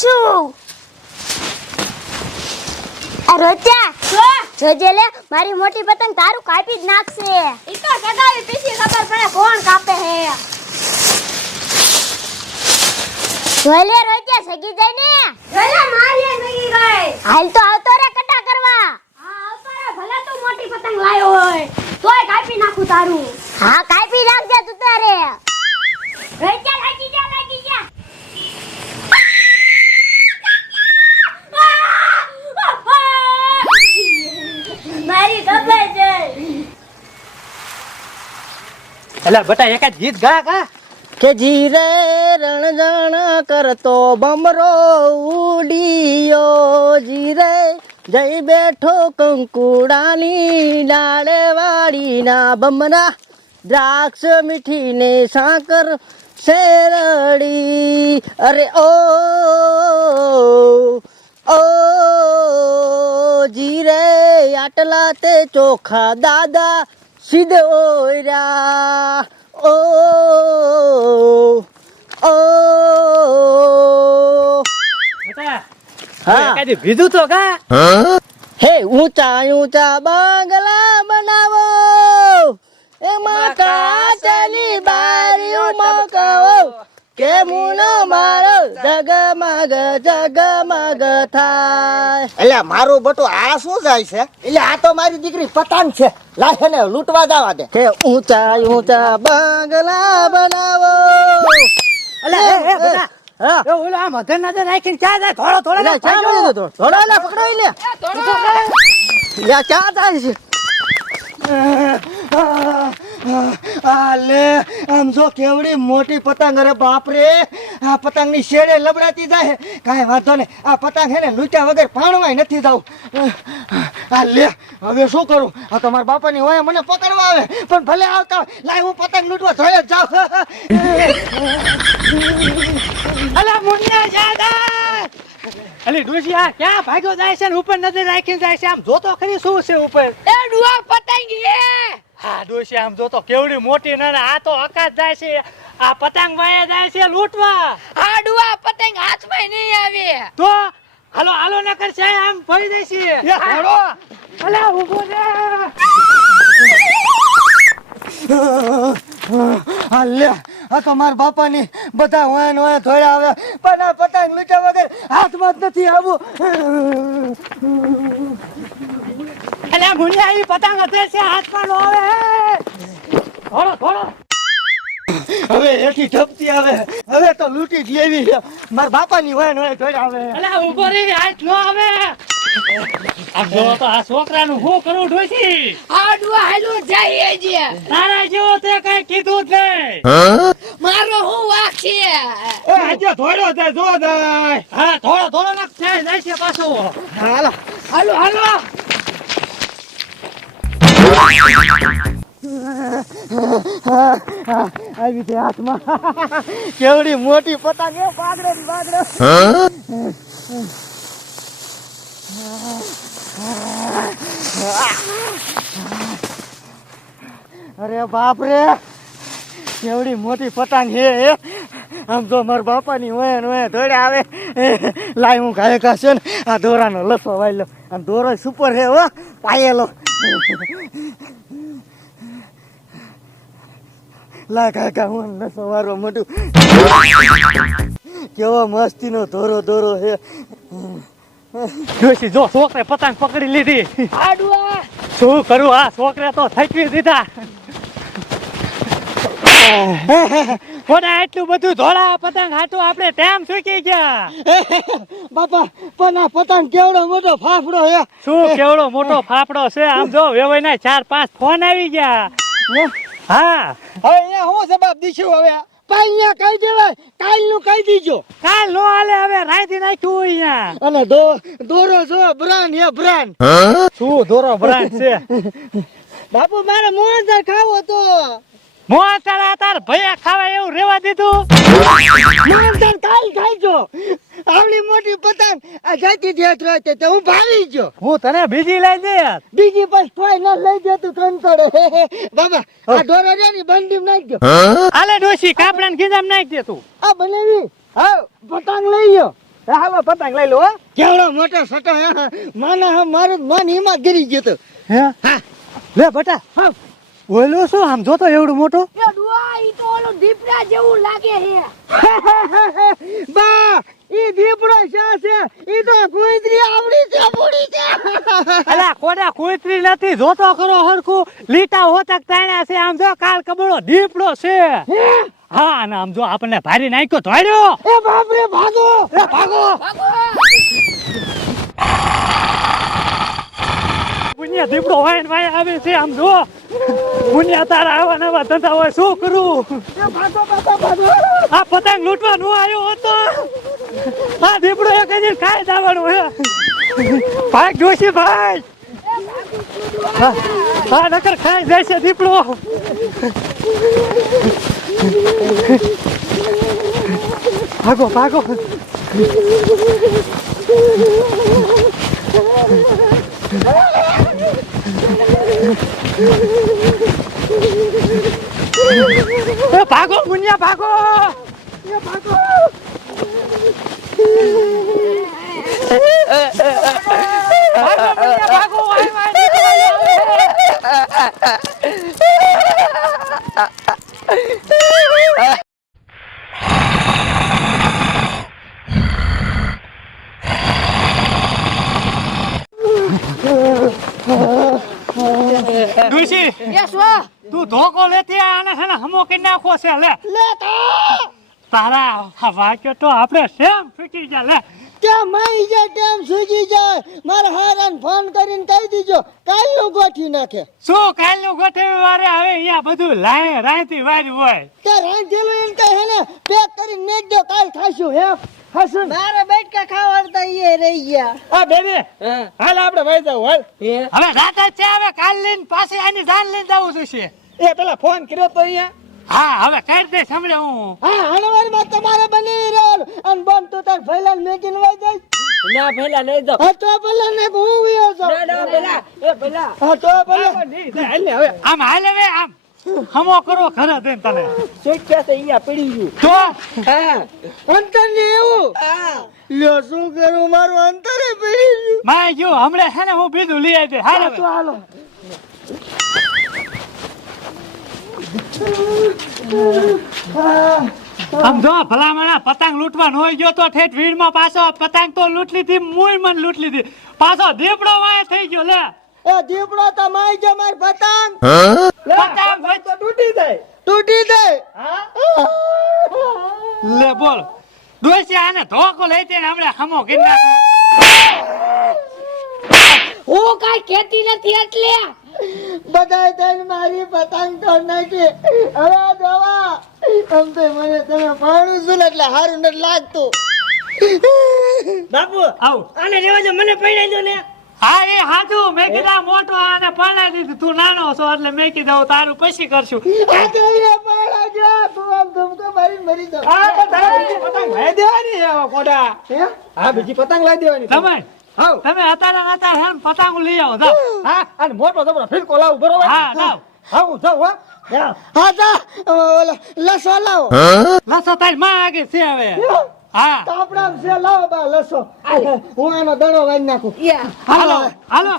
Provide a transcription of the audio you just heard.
છું આ રોજા. જોજે લે મારી મોટી પતંગ તારું કાપી જ નાખશે. ઈ તો સગાવી પીછી ખબર પડે કોણ કાપે હે. જોઈ લે સગી જાય ને ગઈ હાલ તો આવતો રે કટા કરવા. હા આવતો રે ભલે તું મોટી પતંગ લાયો હોય તોય કાપી નાખું તારું. હા કાપી નાખજે તું તારે લાગી જા લાગી જા મારી ખબર છે એટલે બટા એકાદ ગીત ગા કા કે જીરે રણજણ કરતો બમરો ઉડિયો. જીરે જઈ બેઠો કંકુડાની ડાળે વાળીના બમરા દ્રાક્ષ મીઠી ને સાકર શેરડી. અરે, ઓ ઓ, જીરે આટલા તે ચોખા દાદા સીધે ઓરા ઓ ઓ હા. ભીધું તો કા? હે ઊંચા ઊંચા બંગલા બનાવો. એમાં કાચની બારીઓ કહો કે મુનો મારો જગમગ જગમગ થાય. એટલે મારું બટુ આ શું જાય છે? એટલે આ તો મારી દીકરી પતંગ છે. લાય ને લૂંટવા જવા દે. કે ઊંચા ઊંચા બંગલા બનાવો. અલે એ એ બટા હા. એ ઓલો આમ અધર નજર રાખીને ચા જાય થોડો થોડો ચા મળી દો થોડો એટલે પકડાઈ લે. યા ચા થાય છે. આ લે આમ જો કેવડી મોટી પતંગ અરે બાપ રે આ પતંગની શેડે લબડાતી જાય. કાંઈ વાંધો નહીં આ પતંગ હે ને લૂંટ્યા વગર પાણવાય નથી જાવ આ લે હવે શું કરું? આ તો મારા બાપાની હોય મને પકડવા આવે. પણ ભલે આવતા લાય હું પતંગ લૂંટવા જોઈ જ જાઉં. અલે મુનિયા જાદા! અલે આ ક્યાં ભાગ્યો જાય છે ને? ઉપર નજર રાખીને જાય છે. આમ જોતો ખરી શું છે ઉપર? એ ડુઆ પતંગ એ! હા ડોશી આમ જોતો કેવડી મોટી ના આ તો આકાશ જાય છે. આ પતંગ વાયા જાય છે લૂંટવા. આ ડુઆ પતંગ હાથમાં નહીં આવે. તો હાલો હાલો ન કરશે આમ પડી જશે અલે ઊભો છે આ લે આ તો મારા બાપાની બધા વાયન વાયા થોડા આવે. પણ આ પતંગ લૂંટ્યા વગર હાથમાં જ નથી આવું. અલે મુનિયા ઈ પતંગ અત્યારે છે હાથમાં લો હવે થોડો થોડો હવે એથી ઢપતી આવે. હવે તો લૂંટી જ લેવી છે. મારા બાપાની હોય ને હોય થોડા આવે. અલે ઊભો રહી હાથ નો આવે. આ જો તો આ છોકરાનું હું કરું ઢોસી? આ ડુઆ હાલો જાય જે. તારા જેવો તે કઈ કીધું જ નહીં. મારો હું વાક છે? એ આજે થોડો થાય જો થાય હા થોડો થોડો નાખ છે જાય છે પાછો. હાલો. હાલો હાલો. આવી છે હાથમાં. કેવડી મોટી પતંગ ને બાગડે. અરે બાપ રે કેવડી મોટી પતંગ હે આમ તો મારા બાપાની હોય ને હોય દોડે આવે. લાય હું ગાય હશે ને આ દોરાનો લસો વાયલો. આમ દોરો સુપર હે હો, પાયેલો. લા કાકા હું લસો વારવા મોટું કેવો મસ્તીનો ધોરો ધોરો છે. જોશી જો છોકરે પતંગ પકડી લીધી. શું કરું? આ છોકરે તો થકી દીધા. એટલું બધું ધોળા પતંગ હાટું આપણે તેમ ચૂકી ગયા. બાપા પણ આ પતંગ કેવડો મોટો ફાફડો છે. શું કેવડો મોટો ફાફડો છે? આમ જો ચાર પાંચ ફોન આવી ગયા. હા? હવે અહીંયા હું જવાબ દીશું હવે? અહીંયા કહી દેવાય કાલનું કહી દીજો. કાલ નો હાલે હવે રાયથી નાખ્યું હોય અહીંયા. અને દો દોરો જો બ્રાન હે બ્રાન. શું દોરો બ્રાન્ડ છે? બાપુ મારે મોહનદાર ખાવો તો મોં તારા તાર ભયા ખાવા એવું રેવા દીધું? મોહનદાર કાલ ખાઈજો આવડી મોટી પતંગ. આ જાતી દેત રહે તે હું ભાવી ગયો. હું તને બીજી લઈ દે બીજી બસ કોઈ ન લઈ જતું કંકડે બાબા આ ડોરો રે ની બંડી નાખ દો. આલે ડોશી કાપડા ને ગીજામ નાખ દે તું. આ બનેવી હા પતંગ લઈ ગયો હાલો પતંગ લઈ લો હો. કેવડો મોટો સટો માના મારું મન હિમા ગીરી ગયો તો હે? હા. લે બટા. હા. ઓલો શું આમ જોતો એવડું મોટું? એ ડુઆ ઈ તો ઓલું દીપડા જેવું લાગે હે. બા ઈ દીપડો શા છે. ઈ તો આવડી છે બુડી છે. અલા કોડા કુતરી નથી? જોતો કરો હરખું. લીટા હોતક તાણ્યા છે. આમ જો કાલ કબડો દીપડો છે. હા? ને આમ જો આપણને ભારી નાખ્યો ધોડ્યો એ બાપ રે ભાગો એ ભાગો. પુણ્ય દીપડો વાયન વાય આવે છે આમ જો પુણ્ય તારા આવા નવા ધંધા હોય શું કરું? આ પતંગ લૂંટવા નો આવ્યો હતો. આ દીપડો એક હજી ખાઈ દાવાનું હે ભાઈ જોશી ભાઈ. હા, નકર ખાઈ જાય છે દીપડો. ભાગો ભાગો. એ ભાગો મુનિયા ભાગો એ ભાગો ભાગો મુનિયા ભાગો વાય વાય નીકળો ડુસી યસ વા તું ધોકો લેતી આને છે ને હમો કરી નાખો છે લે. તારા વાક્યો તો આપણે સેમ ફીકી જા લે. કે માઈ જાય ટેમ સુજી જાય મારા હારાન ફોન કરીને કહી દીજો કાલનું ગોઠવી નાખે. શું કાલનું ગોઠવી વારે હવે અહીંયા બધું લાય રાયતી વાર હોય. તે રાંધેલું એમ કહે ને? પેક કરીને મેજ દો કાલ ખાશું હે? ખાશું મારે બેટકા ખાવાડતા એ રહી ગયા. આ બેબી હાલ આપણે ભાઈ જાવ હાલ. હવે રાત જ છે હવે કાલ લઈને પાછી આની જાન લઈને જવું જોઈશે. એ પેલા ફોન કર્યો તો અહીંયા. હા હવે કઈ દે સાંભળે હું? હા હણવારમાં તમારે બની રહેવાનું અને બોન તું તાર ફૈલાન મેકીને વઈ જાય ના પેલા નહીં જાવ હા તો પેલા ને હું વિયો છો ના ના પેલા એ પેલા હા તો હવે. આમ હાલે હવે આમ. હમો કરો ઘરે દેન તને. સુટ છે અહીંયા પડી ગયું. તો હા. અંતર ને એવું લ્યો શું કરું? મારું અંતરે પડી ગયું. માય જો હમણે હે ને હું બીજું લઈ આવી હાલો તો હાલો. આમ જો ભલામણા પતંગ લૂંટવા ન હોય ગયો તો ઠેઠ વીડમાં પાછો પતંગ તો લૂંટ લીધી મુય મન લૂંટ લીધી પાછો દીપડો વાય થઈ ગયો લે. એ દીપડો તો માય જો માર પતંગ. પતંગ હોય તો તૂટી જાય. તૂટી જાય? લે બોલ. ડોસી આને ધોકો લઈ જઈને હમણે હમો કરી નાખું. હું કાઈ કેતી નથી એટલે. બધાય તન મારી પતંગ તો નાખી. હવે દવા આમ તો મને તમે પાડું છું ને એટલે હારું નથી લાગતું. બાપુ આવ. આને રેવા દો મને પૈણા દો ને. હા એ હાજુ મેં કીધા મોટો આને પરણાઈ દીધું તું નાનો છો એટલે મેં કીધું તારું પછી કરશું. આ તો એ પાડા જો તું આમ ધમકો મારી મરી જાવ. પતંગ લઈ દેવાની છે કોડા હે? હા બીજી પતંગ લઈ દેવાની તમે? તમે અત્યારે ને અત્યારે હેમ પતંગ લઈ આવો જાઓ. હા અને મોટો જબરો ફિરકો લાવ બરોબર? હા લાવ આવું જાવ હો. હા જા. ઓલો લસો લાવો. લસો તારી માં આગે છે હવે. હા. કાપડા છે લાવો બા લસો. હું આનો દડો વાઈ નાખું. હાલો. હાલો.